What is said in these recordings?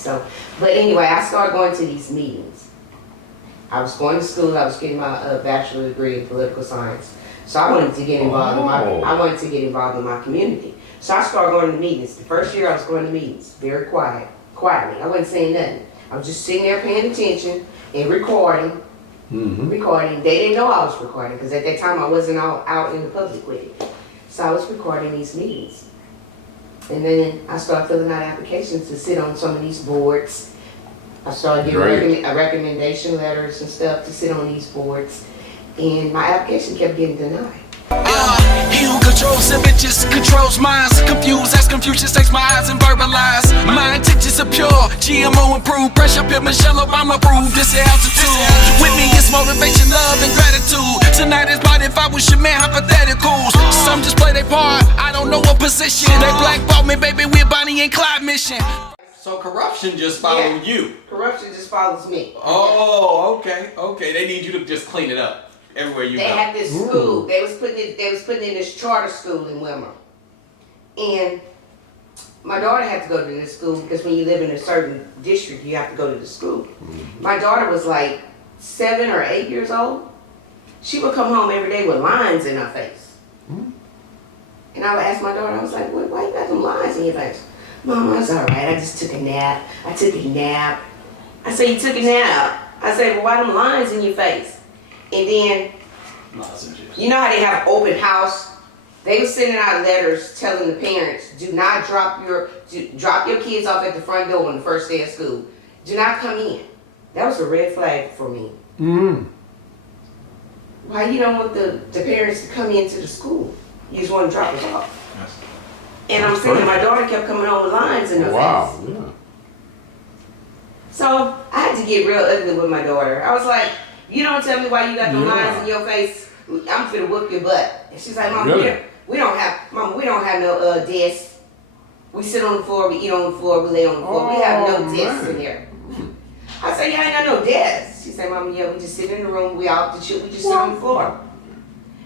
So, but anyway, I started going to these meetings. I was going to school. I was getting my bachelor degree in political science. So I wanted to get involved in my community. So I started going to meetings. The first year I was going to meetings, very quietly. I wasn't saying nothing. I was just sitting there paying attention and recording. Recording. They didn't know I was recording because at that time I wasn't out in the public with it. So I was recording these meetings. And then I started filling out applications to sit on some of these boards. I started getting recommendation letters and stuff to sit on these boards. And my application kept getting denied. He who controls images controls minds. Confused as Confucius takes my eyes and verbalize. My intentions are pure, GMO approved. Pressure pill, Michelle Obama approved. This is altitude. With me it's motivation, love, and gratitude. Tonight is about if I was your man, hypotheticals. Some just play their part, I don't know what position. They blackball me, baby, we're Bonnie and Clyde mission. So corruption just followed you. Corruption just follows me. Oh, okay. They need you to just clean it up everywhere you go. They had this school. They was putting in this charter school in Wilmer. And my daughter had to go to this school because when you live in a certain district, you have to go to the school. My daughter was like 7 or 8 years old. She would come home every day with lines in her face. And I would ask my daughter, I was like, why you got them lines in your face? Mama, it's all right. I just took a nap. I took a nap. I said, you took a nap? I said, well, why them lines in your face? And then, you know how they have open house? They were sending out letters telling the parents, do not drop your kids off at the front door on the first day of school. Do not come in. That was a red flag for me. Why you don't want the parents to come into the school? You just want to drop us off. And I'm saying my daughter kept coming on with lines in her face. Yeah. So I had to get real ugly with my daughter. I was like, you don't tell me why you got the lines in your face. I'm finna whoop your butt. And she's like, Mom, we don't have no desks. We sit on the floor, we eat on the floor, we lay on the floor. We have no desks in here. I said, yeah, I ain't got no desks. She said, Mama, yeah, we just sit in the room, we just sit on the floor.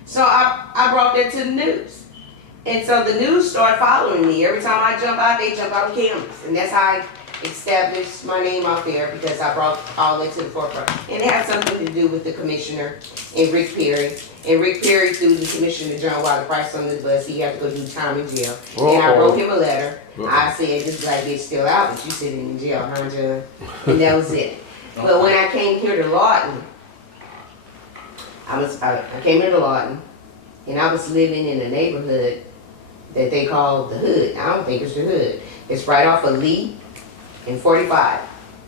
So I brought that to the news. And so the news started following me. Every time I jump out, they jump out on cameras. And that's how I established my name out there, because I brought all that to the forefront. And it had something to do with the commissioner and Rick Perry. And Rick Perry threw the commissioner John Wilder Price on the bus. He had to go do time in jail. And I wrote him a letter. I said, this black bitch still out, but you sitting in jail, huh, John? And that was it. But when I came here to Lawton, I came here to Lawton, and I was living in a neighborhood that they call the hood. I don't think it's the hood. It's right off of Lee and 45.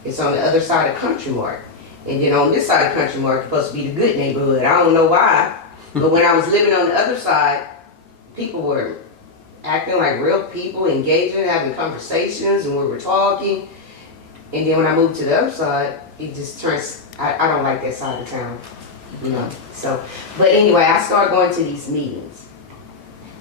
It's on the other side of Country Mart. And then on this side of Country Mart, it's supposed to be the good neighborhood. I don't know why, but when I was living on the other side, people were acting like real people, engaging, having conversations, and we were talking. And then when I moved to the other side, it just turns, I don't like that side of town, you know. So, but anyway, I started going to these meetings.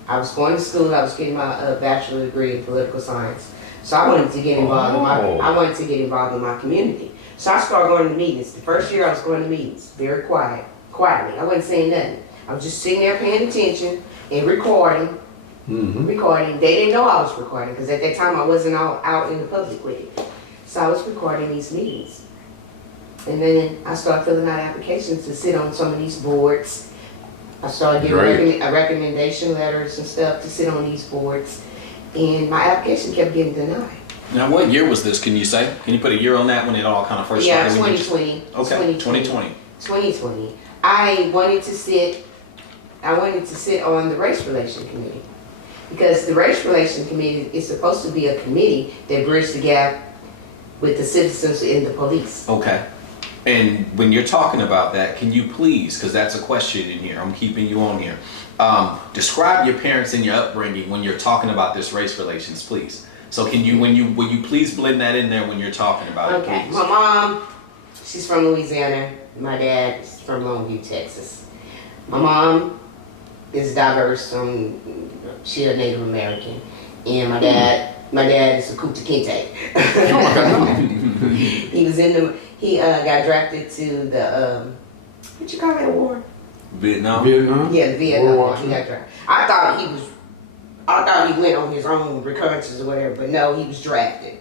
I was going to school. I was getting my bachelor degree in political science. So I wanted to get involved in my community. So I started going to meetings. The first year I was going to meetings, very quietly. I wasn't saying nothing. I was just sitting there paying attention and recording. Recording. They didn't know I was recording because at that time I wasn't out in the public with it. So I was recording these meetings. And then I started filling out applications to sit on some of these boards. I started getting recommendation letters and stuff to sit on these boards. And my application kept getting denied. Now, what year was this, can you say? Can you put a year on that when it all kind of first started? Yeah, 2020. Okay, 2020. 2020. I wanted to sit on the Race Relation Committee. Because the Race Relation Committee is supposed to be a committee that bridges the gap with the citizens and the police. Okay. And when you're talking about that, can you please, because that's a question in here, I'm keeping you on here, describe your parents and your upbringing when you're talking about this race relations, please. So can you, will you please blend that in there when you're talking about it, please? My mom, she's from Louisiana. My dad is from Longview, Texas. My mom is diverse. She's a Native American. And my dad is a Kunta Kinte. He got drafted to the, what you call that war? Vietnam? Yeah, the Vietnam War. He got drafted. I thought he went on his own recurrences or whatever, but no, he was drafted.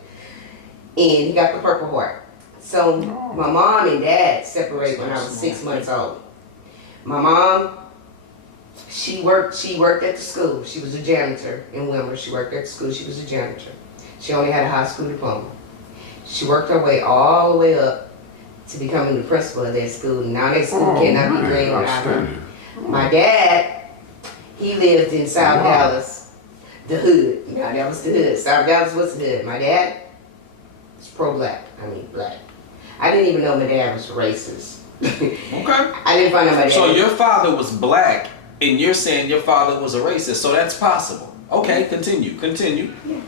he got the Purple Heart. So my mom and dad separated when I was 6 months old. My mom, she worked at the school. She was a janitor in Wilmer. She worked at the school. She was a janitor. She only had a high school diploma. She worked her way all the way up to becoming the principal of that school. Now that school cannot be drained without her. My dad, he lived in South Dallas, the hood. You know, that was the hood. South Dallas was the hood. My dad was pro-black. I mean, black. I didn't even know my dad was racist. Okay. I didn't find out my dad. So your father was black, and you're saying your father was a racist, so that's possible. Okay, continue. Yeah.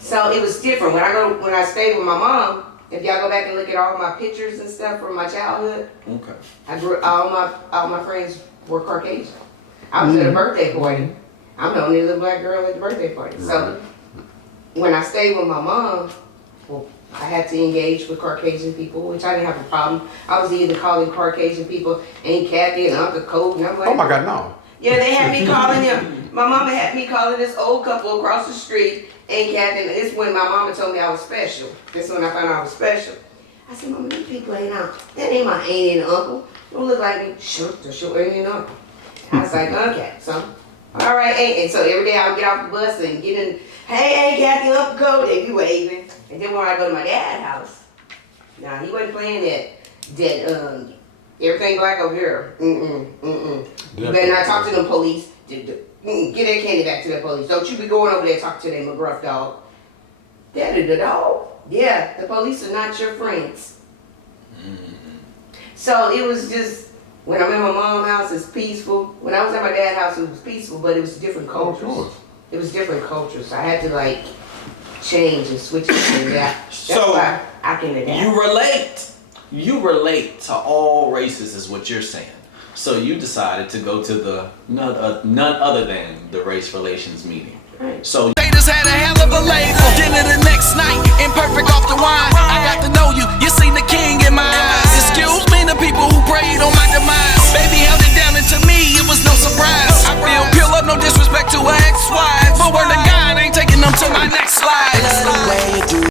So it was different. When I stayed with my mom, if y'all go back and look at all my pictures and stuff from my childhood, Okay. I grew all my friends were Caucasian. I was at a birthday party. I'm the only little black girl at the birthday party. So when I stayed with my mom, well, I had to engage with Caucasian people, which I didn't have a problem. I was either calling Caucasian people Aunt Kathy and Uncle Cole, and I'm like, Oh my God, no. yeah, they had me calling them. My mama had me calling this old couple across the street Aunt Kathy, and it's when my mama told me I was special. That's when I found out I was special. I said, Mama, these people ain't out. That ain't my aunt and uncle. Don't look like me. Sure, they're sure aunt and uncle. I was like, okay, so, all right, aunt. And so every day I would get off the bus and get in, hey, Aunt Kathy, Uncle Cole, they be waving. And then when I go to my dad's house, now he wasn't playing that everything black over here. You better not talk to them police. Get that candy back to that police. Don't you be going over there and talk to them McGruff dog. Daddy the dog. Yeah, the police are not your friends. So it was just, when I'm in my mom's house, it's peaceful. When I was at my dad's house, it was peaceful, but it was different cultures. It was different cultures. I had to like change and switch and adapt. That's So, why I can adapt. You relate to all races is what you're saying. So you decided to go to the none other than the race relations meeting. Right. So Haters had a hell of a label. Dinner the next night in